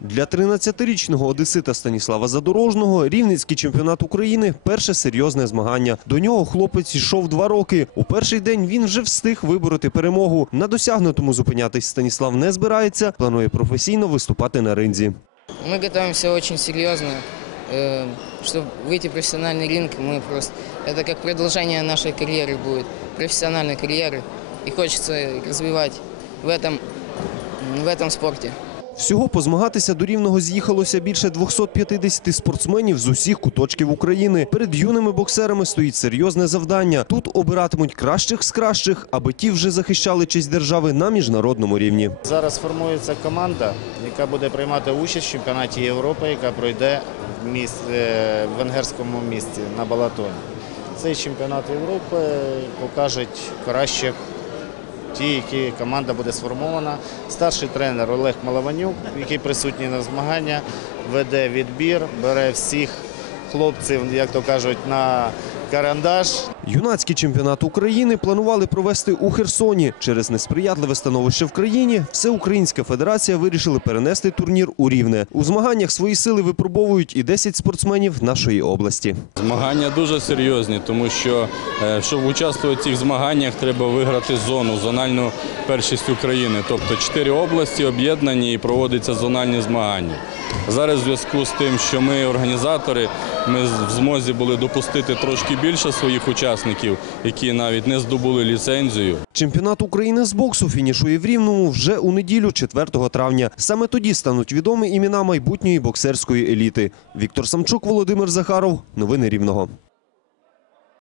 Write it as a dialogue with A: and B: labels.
A: Для 13-річного одесита Станіслава Задорожного рівницький чемпіонат України – перше серйозне змагання. До нього хлопець йшов два роки. У перший день він вже встиг вибороти перемогу. На досягнутому зупинятись Станіслав не збирається, планує професійно виступати на ринзі.
B: Мы готовимся очень серьезно. Э, Чтобы выйти в профессиональный ринг, мы просто... Это как продолжение нашей карьеры будет, профессиональной карьеры. И хочется развивать в этом, в этом спорте.
A: Всього позмагатися до рівного з'їхалося більше 250 спортсменів з усіх куточків України. Перед юними боксерами стоїть серйозне завдання. Тут обиратимуть кращих з кращих, аби ті вже захищали честь держави на міжнародному рівні.
C: Зараз формується команда, яка буде приймати участь в чемпіонаті Європи, яка пройде в, міс... е, в венгерському місті на Балатоні. Цей чемпіонат Європи покаже кращих ті, які команда буде сформована. Старший тренер Олег Малаванюк, який присутній на змагання, веде відбір, бере всіх хлопців, як то кажуть, на карандаш.
A: Юнацький чемпіонат України планували провести у Херсоні. Через несприятливе становище в країні Всеукраїнська федерація вирішили перенести турнір у Рівне. У змаганнях свої сили випробовують і 10 спортсменів нашої області.
D: Змагання дуже серйозні, тому що е, щоб участвувати в цих змаганнях, треба виграти зону, зональну першість України. Тобто чотири області об'єднані і проводяться зональні змагання. Зараз в зв'язку з тим, що ми організатори, ми в змозі були допустити трошки більше своїх учасників, які навіть не здобули ліцензію.
A: Чемпіонат України з боксу фінішує в Рівному вже у неділю, 4 травня. Саме тоді стануть відомі імена майбутньої боксерської еліти. Віктор Самчук, Володимир Захаров. Новини Рівного.